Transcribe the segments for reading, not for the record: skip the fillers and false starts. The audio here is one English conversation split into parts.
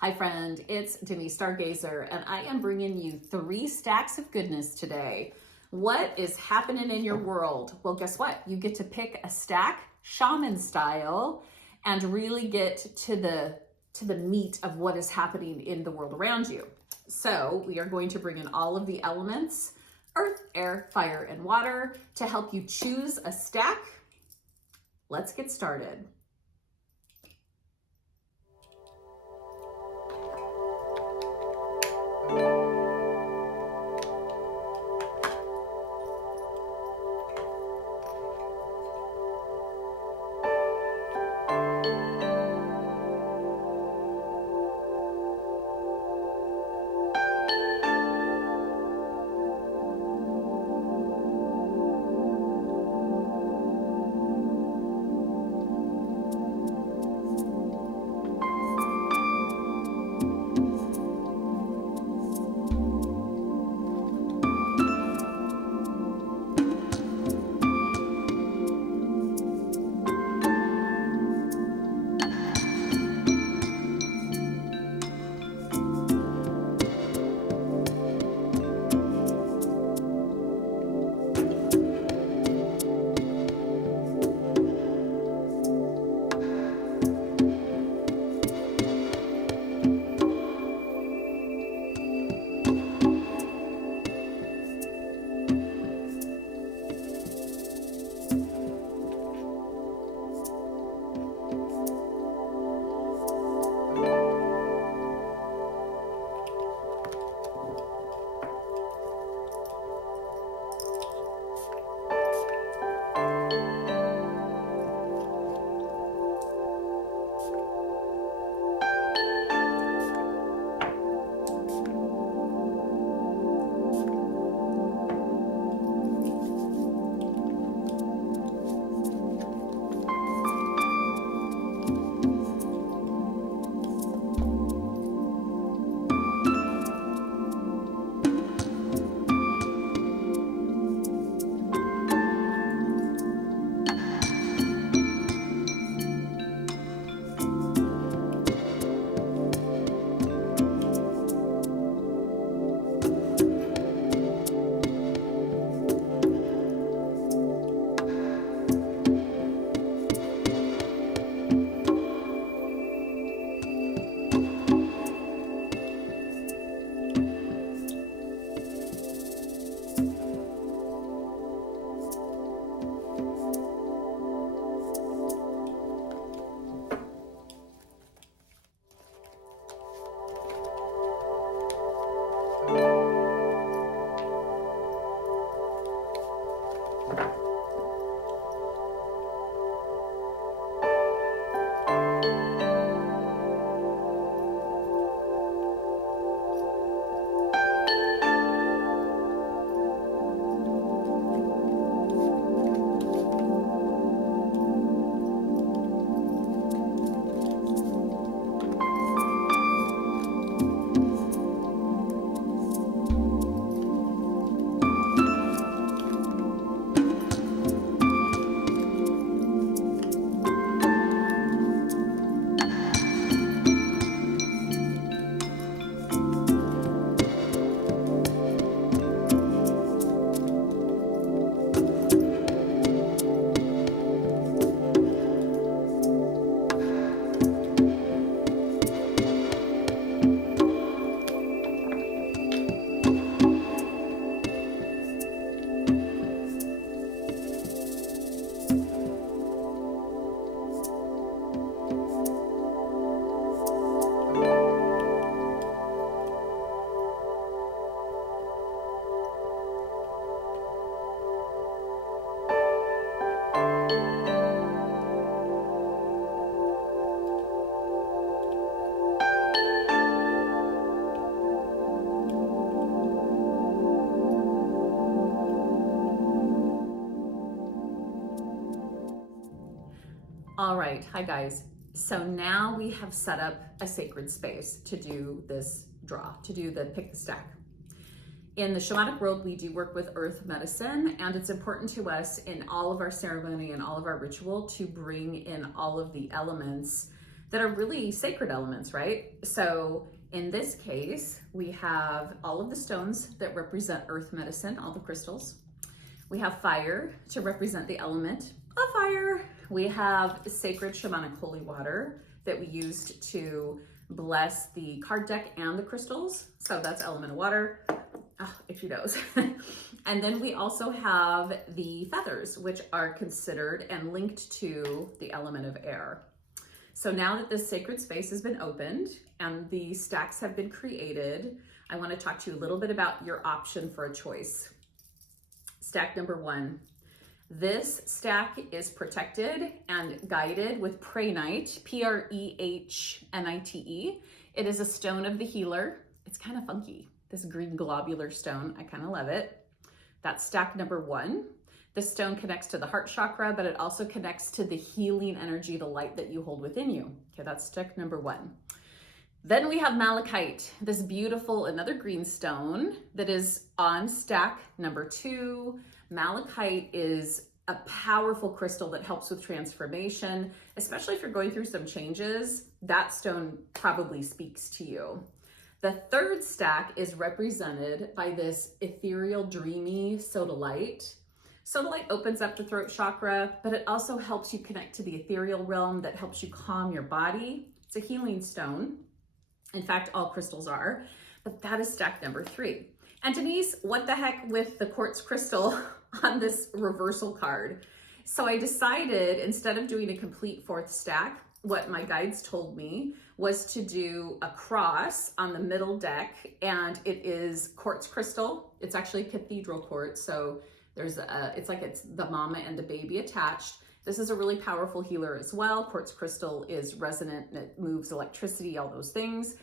Hi friend, it's Denise Stargazer, and I am bringing you 3 stacks of goodness today. What is happening in your world? Well, guess what? You get to pick a stack, shaman style, and really get to the meat of what is happening in the world around you. So we are going to bring in all of the elements, earth, air, fire, and water, to help you choose a stack. Let's get started. All right, hi guys. So now we have set up a sacred space to do this draw, to do the pick the stack. In the shamanic world, we do work with earth medicine, and it's important to us in all of our ceremony and all of our ritual to bring in all of the elements that are really sacred elements, right? So in this case, we have all of the stones that represent earth medicine, all the crystals. We have fire to represent the element of fire. We have sacred shamanic holy water that we used to bless the card deck and the crystals. So that's element of water. Oh, itchy nose. And then we also have the feathers, which are considered and linked to the element of air. So now that this sacred space has been opened and the stacks have been created, I want to talk to you a little bit about your option for a choice. Stack number 1. This stack is protected and guided with Prehnite, Prehnite. It is a stone of the healer. It's kind of funky, this green globular stone. I kind of love it. That's stack number 1. This stone connects to the heart chakra, but it also connects to the healing energy, the light that you hold within you. Okay, that's stack number 1. Then we have Malachite, this beautiful, another green stone that is on stack number 2. Malachite is a powerful crystal that helps with transformation, especially if you're going through some changes. That stone probably speaks to you. The third stack is represented by this ethereal, dreamy Sodalite. Sodalite opens up the throat chakra, but it also helps you connect to the ethereal realm that helps you calm your body. It's a healing stone. In fact, all crystals are, but that is stack number 3. And Denise, what the heck with the quartz crystal on this reversal card? So I decided, instead of doing a complete 4th stack, what my guides told me was to do a cross on the middle deck, and it is quartz crystal. It's actually cathedral quartz, so there's it's like it's the mama and the baby attached. This is a really powerful healer as well. Quartz crystal is resonant and it moves electricity, all those things.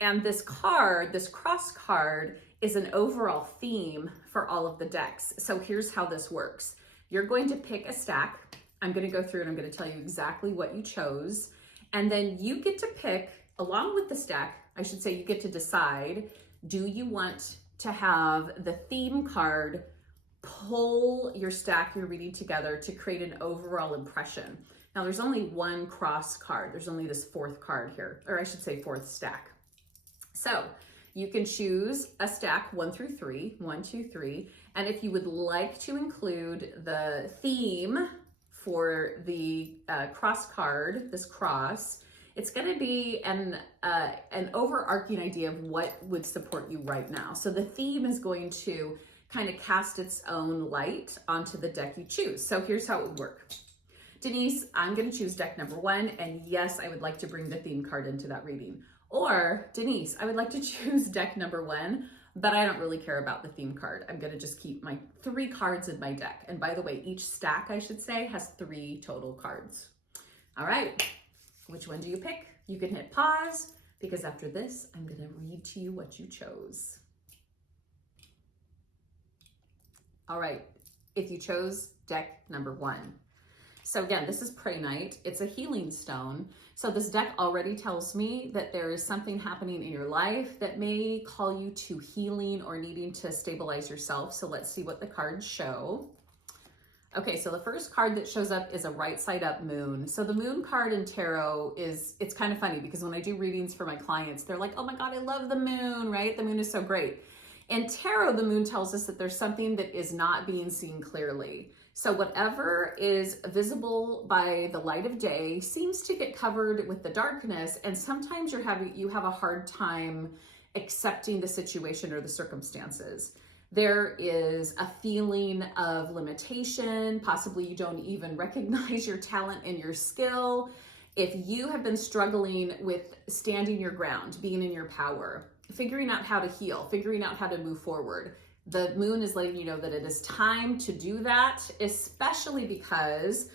And this card, this cross card, is an overall theme for all of the decks. So here's how this works. You're going to pick a stack. I'm going to go through and I'm going to tell you exactly what you chose. And then you get to pick, along with the stack, I should say, you get to decide, do you want to have the theme card pull your stack you're reading together to create an overall impression? Now there's only one cross card. There's only this 4th card here, or I should say 4th stack. So you can choose a stack 1 through 3, 1, 2, 3. And if you would like to include the theme for the cross card, this cross, it's going to be an overarching idea of what would support you right now. So the theme is going to kind of cast its own light onto the deck you choose. So here's how it would work. Denise, I'm going to choose deck number 1. And yes, I would like to bring the theme card into that reading. Or Denise, I would like to choose deck number 1, but I don't really care about the theme card. I'm going to just keep my 3 cards in my deck. And by the way, each stack, I should say, has 3 total cards. All right. Which one do you pick? You can hit pause, because after this, I'm going to read to you what you chose. All right. If you chose deck number 1. So again, this is Prehnite. It's a healing stone. So this deck already tells me that there is something happening in your life that may call you to healing or needing to stabilize yourself. So let's see what the cards show. Okay, so the first card that shows up is a right side up moon. So the moon card in tarot it's kind of funny, because when I do readings for my clients, they're like, oh my God, I love the moon, right? The moon is so great. In tarot, the moon tells us that there's something that is not being seen clearly. So whatever is visible by the light of day seems to get covered with the darkness, and sometimes you have a hard time accepting the situation or the circumstances. There is a feeling of limitation. Possibly you don't even recognize your talent and your skill. If you have been struggling with standing your ground, being in your power, figuring out how to heal, figuring out how to move forward, the moon is letting you know that it is time to do that, especially because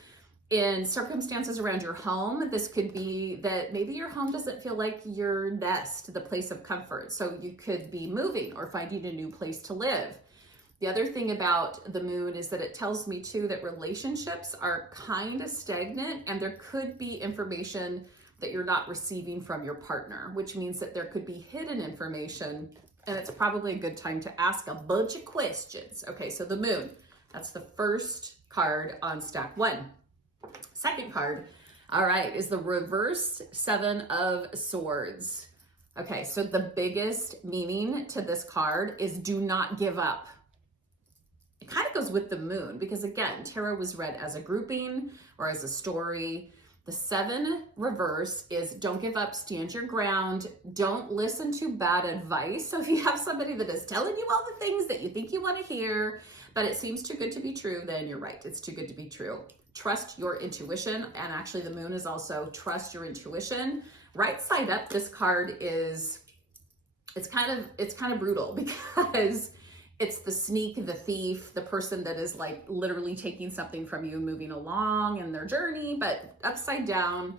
in circumstances around your home, this could be that maybe your home doesn't feel like your nest, the place of comfort. So you could be moving or finding a new place to live. The other thing about the moon is that it tells me too that relationships are kind of stagnant, and there could be information that you're not receiving from your partner, which means that there could be hidden information, and it's probably a good time to ask a bunch of questions. Okay, so the moon, that's the first card on stack 1. Second card, All right, is the reverse Seven of Swords. Okay, so the biggest meaning to this card is do not give up. It kind of goes with the moon because again, tarot was read as a grouping or as a story. The 7 reverse is don't give up, stand your ground, don't listen to bad advice. So if you have somebody that is telling you all the things that you think you want to hear, but it seems too good to be true, then you're right, it's too good to be true. Trust your intuition, and actually the moon is also trust your intuition. Right side up, this card is, it's kind of brutal because it's the sneak, the thief, the person that is like literally taking something from you, moving along in their journey, but upside down.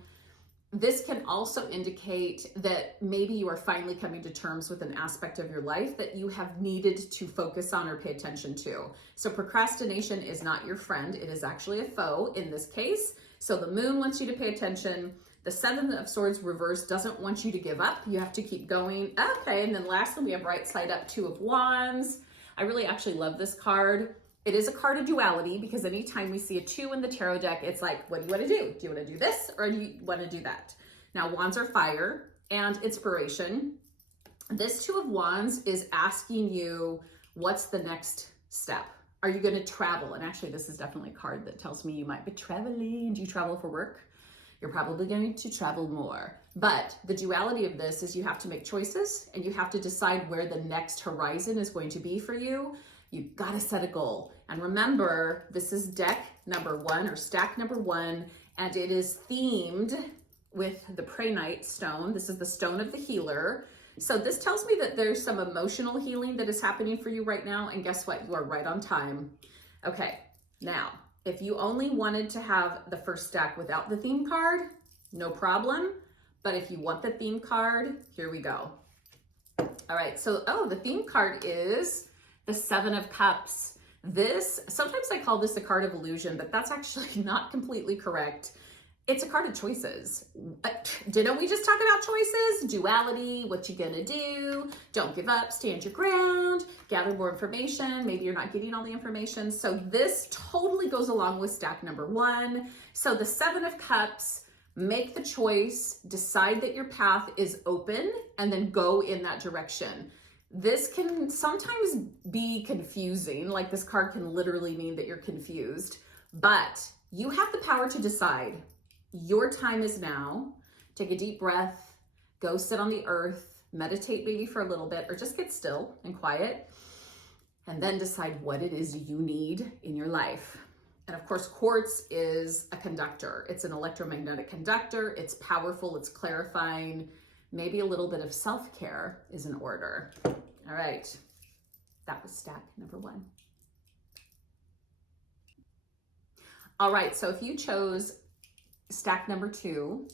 This can also indicate that maybe you are finally coming to terms with an aspect of your life that you have needed to focus on or pay attention to. So procrastination is not your friend. It is actually a foe in this case. So the moon wants you to pay attention. The 7 of Swords reverse doesn't want you to give up. You have to keep going. Okay, and then lastly, we have right side up 2 of Wands. I really actually love this card. It is a card of duality because anytime we see a 2 in the tarot deck, it's like, what do you want to do? Do you want to do this or do you want to do that? Now, Wands are fire and inspiration. This 2 of Wands is asking you, what's the next step? Are you going to travel? And actually, this is definitely a card that tells me you might be traveling. Do you travel for work? You're probably going to travel more. But the duality of this is you have to make choices and you have to decide where the next horizon is going to be for you. You've got to set a goal. And remember, this is deck number 1 or stack number 1, and it is themed with the Prehnite stone. This is the stone of the healer. So this tells me that there's some emotional healing that is happening for you right now. And guess what? You are right on time. Okay, now, if you only wanted to have the first stack without the theme card, no problem. But if you want the theme card, here we go. All right, so, the theme card is the 7 of Cups. This, sometimes I call this a card of illusion, but that's actually not completely correct. It's a card of choices. Didn't we just talk about choices? Duality, what you gonna do? Don't give up, stand your ground, gather more information. Maybe you're not getting all the information. So this totally goes along with stack number 1. So the 7 of Cups, make the choice, decide that your path is open, and then go in that direction. This can sometimes be confusing, like this card can literally mean that you're confused, but you have the power to decide. Your time is now. Take a deep breath, go sit on the earth, meditate maybe for a little bit, or just get still and quiet, and then decide what it is you need in your life. And of course, quartz is a conductor. It's an electromagnetic conductor. It's powerful, it's clarifying. Maybe a little bit of self-care is in order. All right, that was stack number 1. All right, so if you chose stack number 2,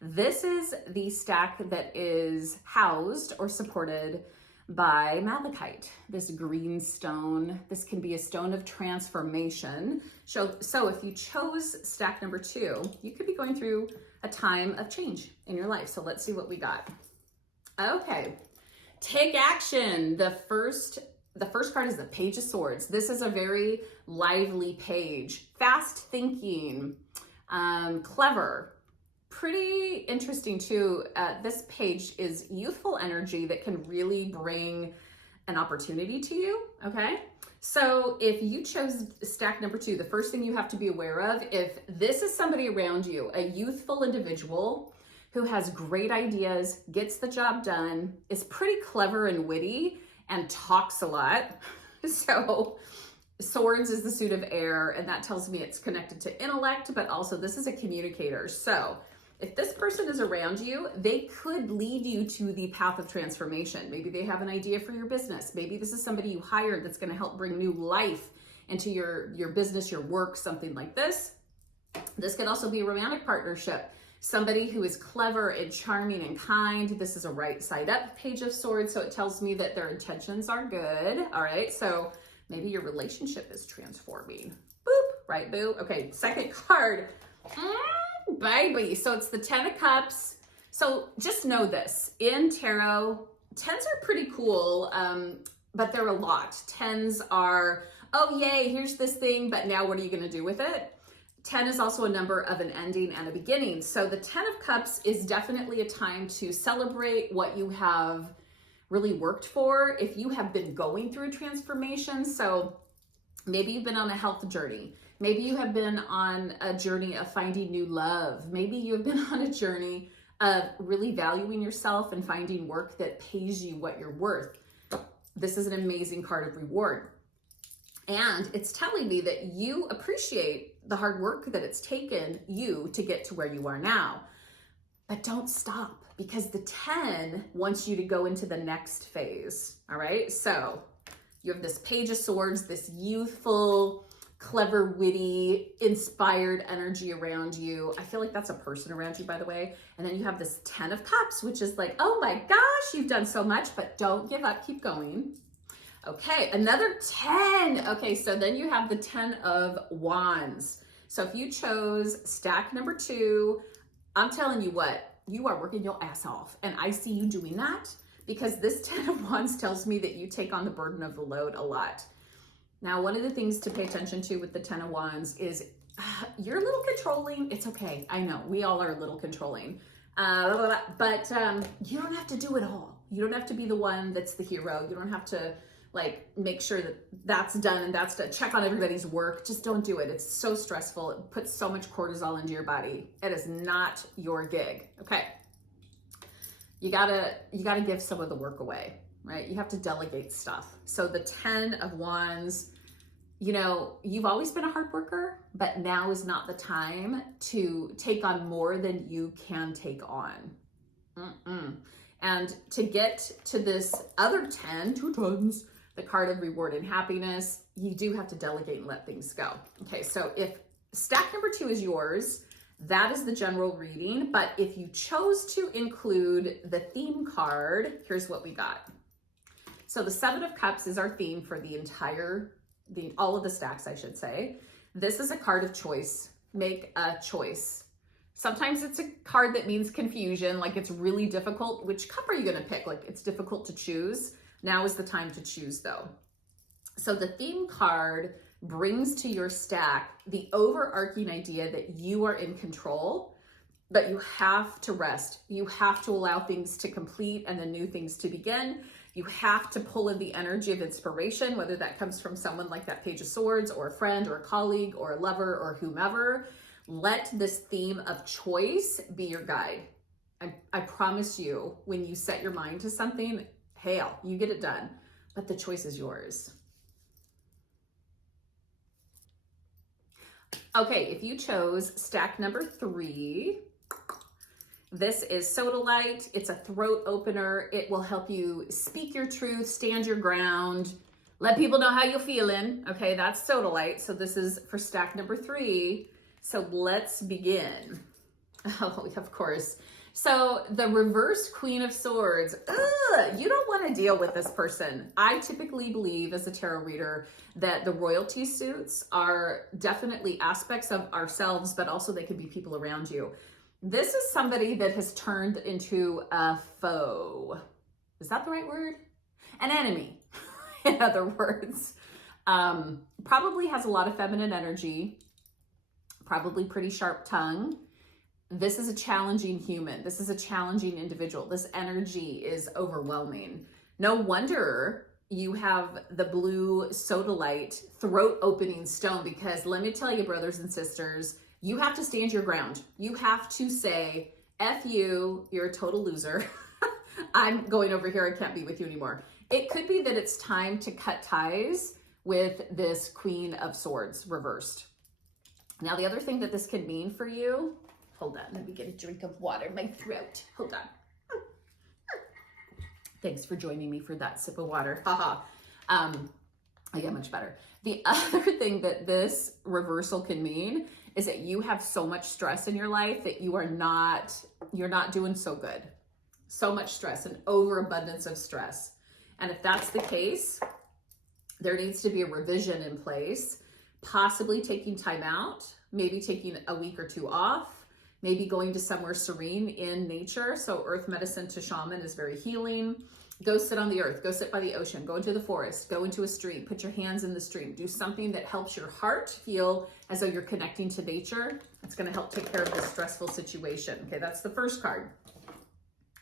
this is the stack that is housed or supported by Malachite, this green stone. This can be a stone of transformation. So if you chose stack number 2, you could be going through a time of change in your life. So let's see what we got. Okay, take action. The first card is the Page of Swords. This is a very lively page, fast thinking, clever, pretty interesting too. This page is youthful energy that can really bring an opportunity to you, okay? So if you chose stack number 2, the first thing you have to be aware of, if this is somebody around you, a youthful individual who has great ideas, gets the job done, is pretty clever and witty, and talks a lot. So Swords is the suit of air, and that tells me it's connected to intellect, but also this is a communicator. So if this person is around you, they could lead you to the path of transformation. Maybe they have an idea for your business. Maybe this is somebody you hired that's going to help bring new life into your business, your work, something like this. This could also be a romantic partnership. Somebody who is clever and charming and kind. This is a right side up Page of Swords, so it tells me that their intentions are good. All right, so maybe your relationship is transforming. Boop, right, boo? Okay, second card. Baby. So it's the 10 of Cups. So just know this. In tarot, 10s are pretty cool, but they're a lot. 10s are, oh yay, here's this thing, but now what are you going to do with it? 10 is also a number of an ending and a beginning. So the 10 of Cups is definitely a time to celebrate what you have really worked for. If you have been going through a transformation, so maybe you've been on a health journey. Maybe you have been on a journey of finding new love. Maybe you've been on a journey of really valuing yourself and finding work that pays you what you're worth. This is an amazing card of reward. And it's telling me that you appreciate the hard work that it's taken you to get to where you are now. But don't stop, because the 10 wants you to go into the next phase. All right. So you have this Page of Swords, this youthful, clever, witty, inspired energy around you. I feel like that's a person around you, by the way. And then you have this 10 of Cups, which is like, oh my gosh, you've done so much, but don't give up, keep going. Okay, another 10. Okay, so then you have the 10 of Wands. So if you chose stack number 2, I'm telling you what, you are working your ass off. And I see you doing that, because this 10 of Wands tells me that you take on the burden of the load a lot. Now, one of the things to pay attention to with the 10 of Wands is you're a little controlling. It's okay. I know we all are a little controlling, but you don't have to do it all. You don't have to be the one that's the hero. You don't have to like make sure that that's done and that's to check on everybody's work. Just don't do it. It's so stressful. It puts so much cortisol into your body. It is not your gig. Okay. You gotta give some of the work away, right? You have to delegate stuff. So the 10 of Wands, you know, you've always been a hard worker, but now is not the time to take on more than you can take on. And to get to this other 10, 2 tons, the card of reward and happiness, you do have to delegate and let things go. Okay, so if stack number 2 is yours, that is the general reading. But if you chose to include the theme card, here's what we got. So the 7 of Cups is our theme for all of the stacks, I should say. This is a card of choice. Make a choice. Sometimes it's a card that means confusion, like it's really difficult. Which cup are you going to pick? Like it's difficult to choose. Now is the time to choose, though. So the theme card brings to your stack the overarching idea that you are in control, but you have to rest. You have to allow things to complete and the new things to begin. You have to pull in the energy of inspiration, whether that comes from someone like that Page of Swords or a friend or a colleague or a lover or whomever. Let this theme of choice be your guide. I promise you, when you set your mind to something, hail, you get it done, but the choice is yours. Okay, if you chose stack number 3, this is Sodalite. It's a throat opener. It will help you speak your truth, stand your ground, let people know how you're feeling. Okay, that's Sodalite. So this is for stack number 3. So let's begin. Oh, of course. So the reverse Queen of Swords, you don't want to deal with this person. I typically believe as a tarot reader that the royalty suits are definitely aspects of ourselves, but also they could be people around you. This is somebody that has turned into a foe. Is that the right word? An enemy, in other words. Probably has a lot of feminine energy, probably pretty sharp tongue. This is a challenging human. This is a challenging individual. This energy is overwhelming. No wonder you have the blue Sodalite throat opening stone, because let me tell you, brothers and sisters, you have to stand your ground. You have to say, F you, you're a total loser. I'm going over here. I can't be with you anymore. It could be that it's time to cut ties with this Queen of Swords reversed. Now, the other thing that this can mean for you, hold on, let me get a drink of water in my throat. Hold on. Thanks for joining me for that sip of water. Haha. I get much better. The other thing that this reversal can mean is that you have so much stress in your life that you're not doing so good. So much stress, an overabundance of stress. And if that's the case, there needs to be a revision in place, possibly taking time out, maybe taking a week or 2 off, maybe going to somewhere serene in nature. So earth medicine to shaman is very healing. Go sit on the earth, go sit by the ocean, go into the forest, go into a stream, put your hands in the stream, do something that helps your heart feel as though you're connecting to nature. It's going to help take care of this stressful situation. Okay, that's the first card.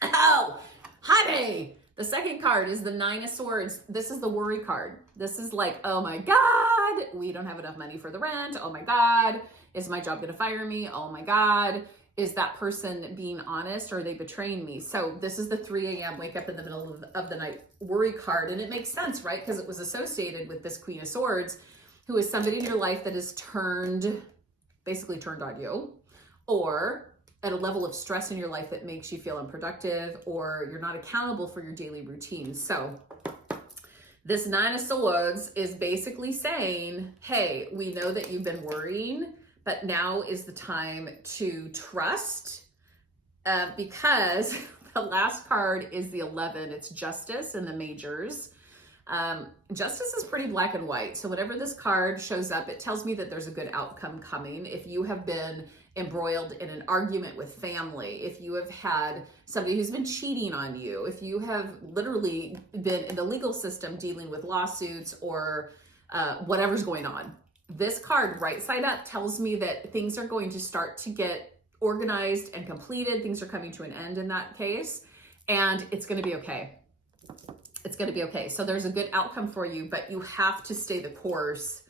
Oh, honey! The second card is the Nine of Swords. This is the worry card. This is like, oh my God, we don't have enough money for the rent. Oh my God, is my job going to fire me? Oh my God, is that person being honest or are they betraying me? So this is the 3 a.m. wake up in the middle of the night worry card. And it makes sense, right? Because it was associated with this Queen of Swords, who is somebody in your life that is basically turned on you, or at a level of stress in your life that makes you feel unproductive, or you're not accountable for your daily routine. So this Nine of Swords is basically saying, hey, we know that you've been worrying, but now is the time to trust, because the last card is the 11. It's justice in the majors. Justice is pretty black and white. So whenever this card shows up, it tells me that there's a good outcome coming. If you have been embroiled in an argument with family, if you have had somebody who's been cheating on you, if you have literally been in the legal system dealing with lawsuits or whatever's going on, this card right side up tells me that things are going to start to get organized and completed. Things are coming to an end in that case, and it's going to be okay. It's going to be okay. So there's a good outcome for you, but you have to stay the course.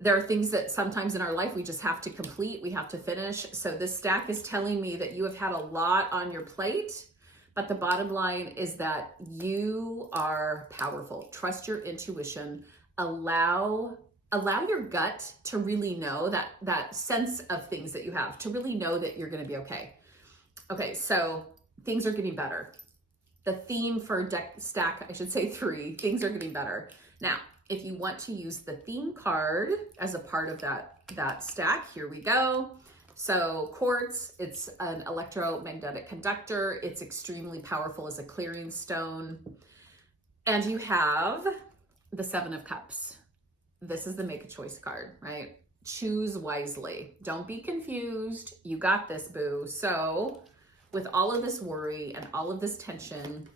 There are things that sometimes in our life we just have to complete, we have to finish. So this stack is telling me that you have had a lot on your plate, but the bottom line is that you are powerful. Trust your intuition. Allow your gut to really know that sense of things that you have, to really know that you're going to be okay. Okay, so things are getting better. The theme for stack, I should say 3, things are getting better. Now, if you want to use the theme card as a part of that stack, here we go. So quartz, it's an electromagnetic conductor. It's extremely powerful as a clearing stone. And you have the 7 of Cups. This is the make a choice card, right? Choose wisely. Don't be confused. You got this, boo. So with all of this worry and all of this tension,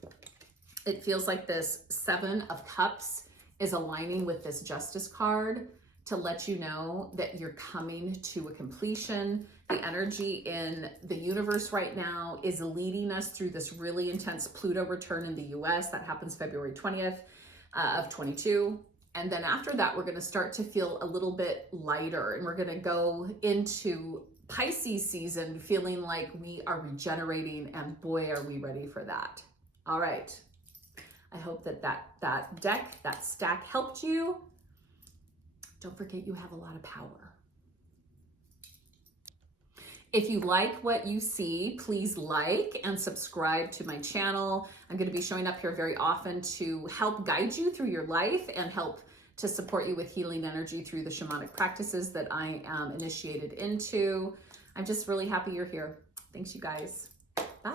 it feels like this 7 of Cups is aligning with this Justice card to let you know that you're coming to a completion. The energy in the universe right now is leading us through this really intense Pluto return in the US. That happens February 20th of 22. And then after that, we're going to start to feel a little bit lighter, and we're going to go into Pisces season feeling like we are regenerating, and boy, are we ready for that. All right. I hope that deck, that stack helped you. Don't forget you have a lot of power. If you like what you see, please like and subscribe to my channel. I'm going to be showing up here very often to help guide you through your life and help to support you with healing energy through the shamanic practices that I am initiated into. I'm just really happy you're here. Thanks, you guys. Bye.